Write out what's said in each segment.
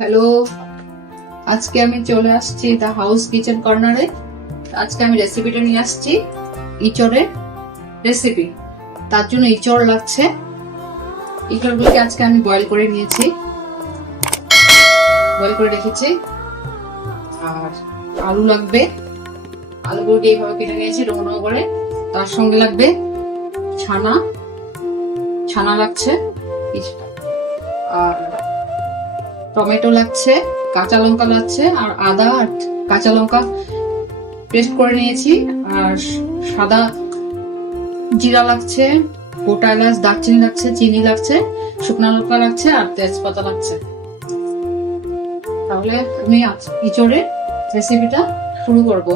Hello, আজকে আমি চলে আসছি দ্য হাউস কিচেন কর্নারে। আজকে আমি রেসিপিটা নিয়ে আসছি ইঁচড়ের রেসিপি। তার জন্য ইঁচড় লাগছে। ইঁচড়গুলোকে আজকে আমি বয়েল করে নিয়েছি, বয়েল করে রেখেছি। আর আলু লাগবে, আলুগুলোকে এইভাবে কেটে নিয়েছি ডুমো ডুমো করে। তার সঙ্গে লাগবে ছানা, ছানা লাগছে, আর টমেটো লাগছে, কাঁচা লঙ্কা লাগছে, আর আদা আর কাঁচা লঙ্কা পেস্ট করে নিয়েছি, আর সাদা জিরা লাগছে, গোটা এলাচ দারচিনি লাগছে, চিনি লাগছে, শুকনো লঙ্কা লাগছে, আর তেজপাতা লাগছে। তাহলে আমি ইঁচড়ের রেসিপিটা শুরু করব।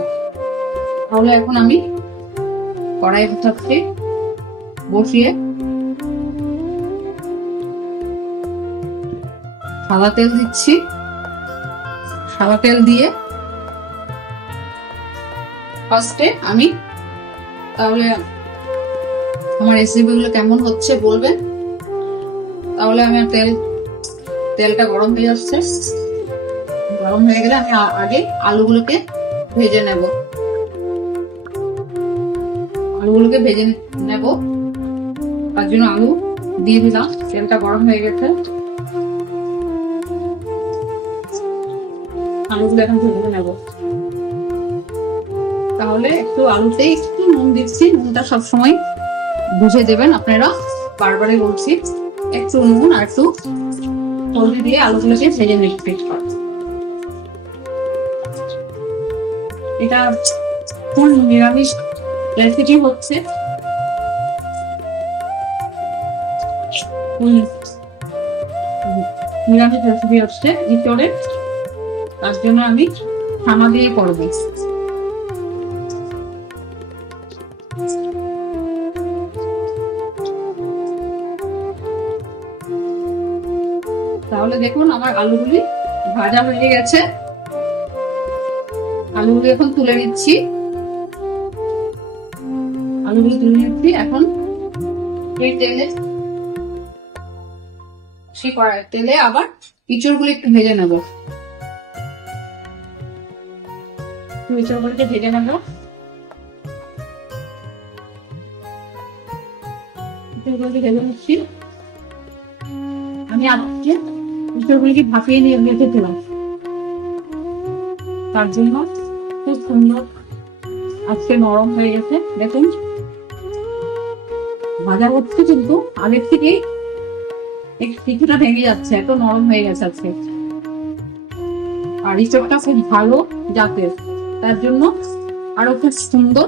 তাহলে এখন আমি কড়াই বসিয়ে সাদা তেল দিচ্ছি। সাদা তেল দিয়ে ফার্স্টে আমি, তাহলে আমার রেসিপিগুলো কেমন হচ্ছে বলবেন। তাহলে আমি তেলটা গরম হয়ে যাচ্ছে। গরম হয়ে গেলে আমি আগে আলুগুলোকে ভেজে নেব। আলুগুলোকে ভেজে নেব, তার জন্য আলু দিয়ে দিলাম। তেলটা গরম হয়ে গেছে, আলুগুলো এখন ভেজে নেব। তাহলে একটু আলুতে একটু নুন দিচ্ছি। নুনটা সবসময় বুঝে দেবেন আপনারা, বারবারই বলছি। একটু নুন আর একটু হলদি দিয়ে আলুগুলোকে ভেজে নিচ্ছি। এটা কোন নিরামিষ রেসিপি হচ্ছে, নিরামিষ রেসিপি হচ্ছে ইঁচড়ের। তার জন্য আমি ছানা দিয়ে করব। তাহলে দেখুন আমার আলুগুলি ভাজা হয়ে গেছে। আলুগুলি এখন তুলে নিচ্ছি। আলুগুলি তুলে নিচ্ছি। এখন এই তেলে আবার ইঁচড়গুলি একটু ভেজে নেব। ইঁচড়গুলিকে ভেজে নেব। ইঁচড়গুলিকে ভেজে নিচ্ছি। আমি আজকে ইঁচড়গুলিকে ভাপিয়ে নিয়ে রেখেছিলাম, তার জন্য খুব সুন্দর আজকে নরম হয়ে গেছে। দেখুন ভাজা হচ্ছে, কিন্তু আগের থেকেই কিছুটা ভেঙে যাচ্ছে, এত নরম হয়ে গেছে আজকে। আর ইঁচড়টা খুব ভালো জাতের, তার জন্য আরো খুব সুন্দর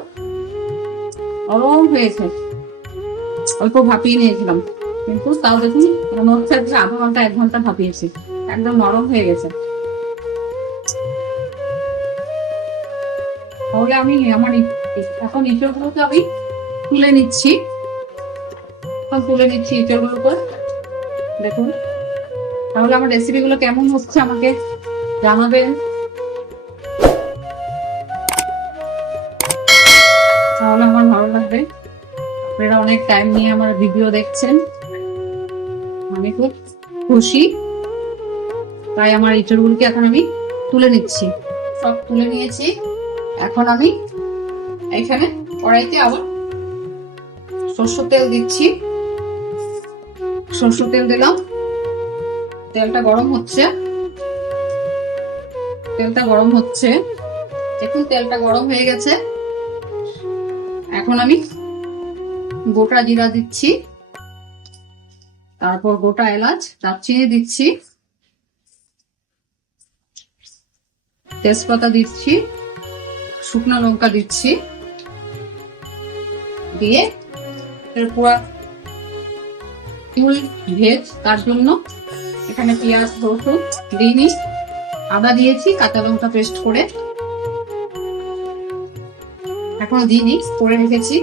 নরম হয়েছে। অল্প ভাপিয়ে নিয়েছিলাম, কিন্তু তাও দেখুন মনে হচ্ছে যে আধা ঘন্টা 1 ঘন্টা ভাপিয়েছি, একদম নরম হয়ে গেছে। তাহলে আমি আমার এখন ইঁচড়গুলোকে আমি তুলে নিচ্ছি। ইঁচড়গুলোকে দেখুন। তাহলে আমার রেসিপিগুলো কেমন হচ্ছে আমাকে জানাবেন। তাহলে আমার ভালো লাগবে। আপনারা অনেক টাইম নিয়ে আমার ভিডিও দেখছেন, আমি খুব খুশি। তাই আমার ইঁচড়গুলোকে এখন আমি তুলে নিচ্ছি। সব তুলে নিয়েছি। এখন আমি এখানে কড়াইতে আবার সরষের তেল দিচ্ছি। সরষের তেল দিলাম। তেলটা গরম হচ্ছে। দেখুন তেলটা গরম হয়ে গেছে। এখন আমি গোটা জিরা দিচ্ছি, তারপর গোটা এলাচ দারচিনি দিচ্ছি, তেজপাতা দিচ্ছি, শুকনো লঙ্কা দিচ্ছি। দিয়ে পুরা ভেজ, তার জন্য এখানে পেঁয়াজ রসুন দিইনি, আদা দিয়েছি, কাঁচা লঙ্কা পেস্ট করে এখনো দিইনি, করে রেখেছি।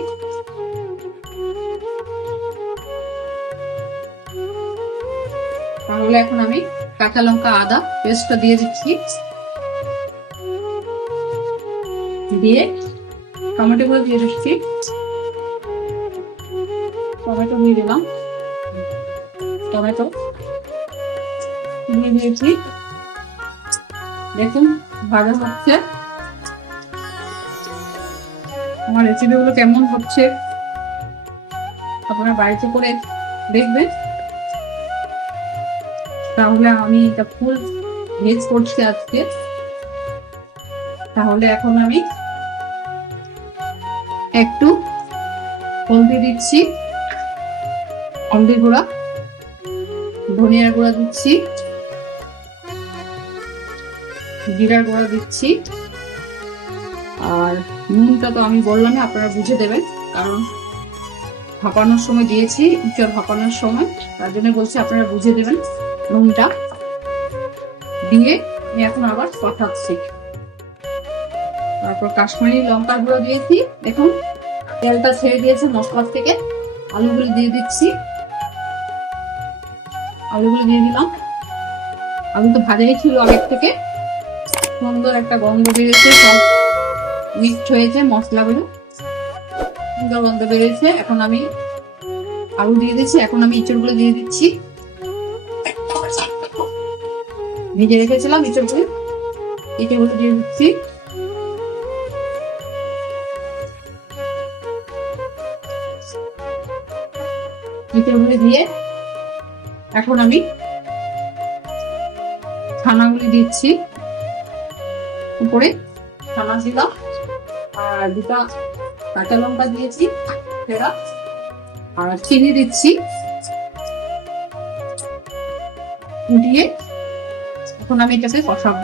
তাহলে এখন আমি কাঁচা লঙ্কা আদা পেস্টটা দিয়ে দিচ্ছি। দিয়ে টমেটো গুলো দিয়ে দিচ্ছি। টমেটো দিয়ে দিলাম, টমেটো দিয়ে দিয়েছি। দেখুন ভালো হচ্ছে। আমার রেসিপি গুলো কেমন হচ্ছে আপনারা বাড়িতে করে দেখবেন। তাহলে আমি এটা ফুল ভেজ করছি আজকে। তাহলে এখন আমি একটু হলদি দিচ্ছি, হলদি গুঁড়া, ধনিয়ার গুঁড়া দিচ্ছি, জিরার গুঁড়া দিচ্ছি। আর নুনটা তো আমি বললাম না, আপনারা বুঝে দেবেন, কারণ ভাপানোর সময় দিয়েছি, ইঁচড় ভাপানোর সময়, তার জন্য বলছি আপনারা বুঝে দেবেন নুনটা দিয়ে। আমি এখন আবার কষাচ্ছি। তারপর কাশ্মীরি লঙ্কার গুঁড়ো দিয়েছি। দেখুন তেলটা ছেড়ে দিয়েছে মশলার থেকে। আলুগুলো দিয়ে দিচ্ছি, আলুগুলো দিয়ে দিলাম। আলু তো ভাজাই ছিল আগের থেকে, সুন্দর একটা গন্ধ বেরিয়েছে, সব মিক্সড হয়েছে মশলাগুলো, সুন্দর গন্ধ বেরিয়েছে। এখন আমি আলু দিয়ে দিচ্ছি, এখন আমি ইঁচড়গুলো দিয়ে দিচ্ছি, ভেজে রেখেছিলাম ইঁচড়গুলো, ইঁচড়গুলো দিয়ে দিচ্ছি। ইঁচড়গুলো দিয়ে এখন আমি ছানাগুলি দিচ্ছি উপরে, ছানা দিলাম আর দুটা কাঁচা লঙ্কা দিয়েছি সেটা, আর চিনি দিচ্ছি দিয়ে এখন আমি এটাকে কষাবো।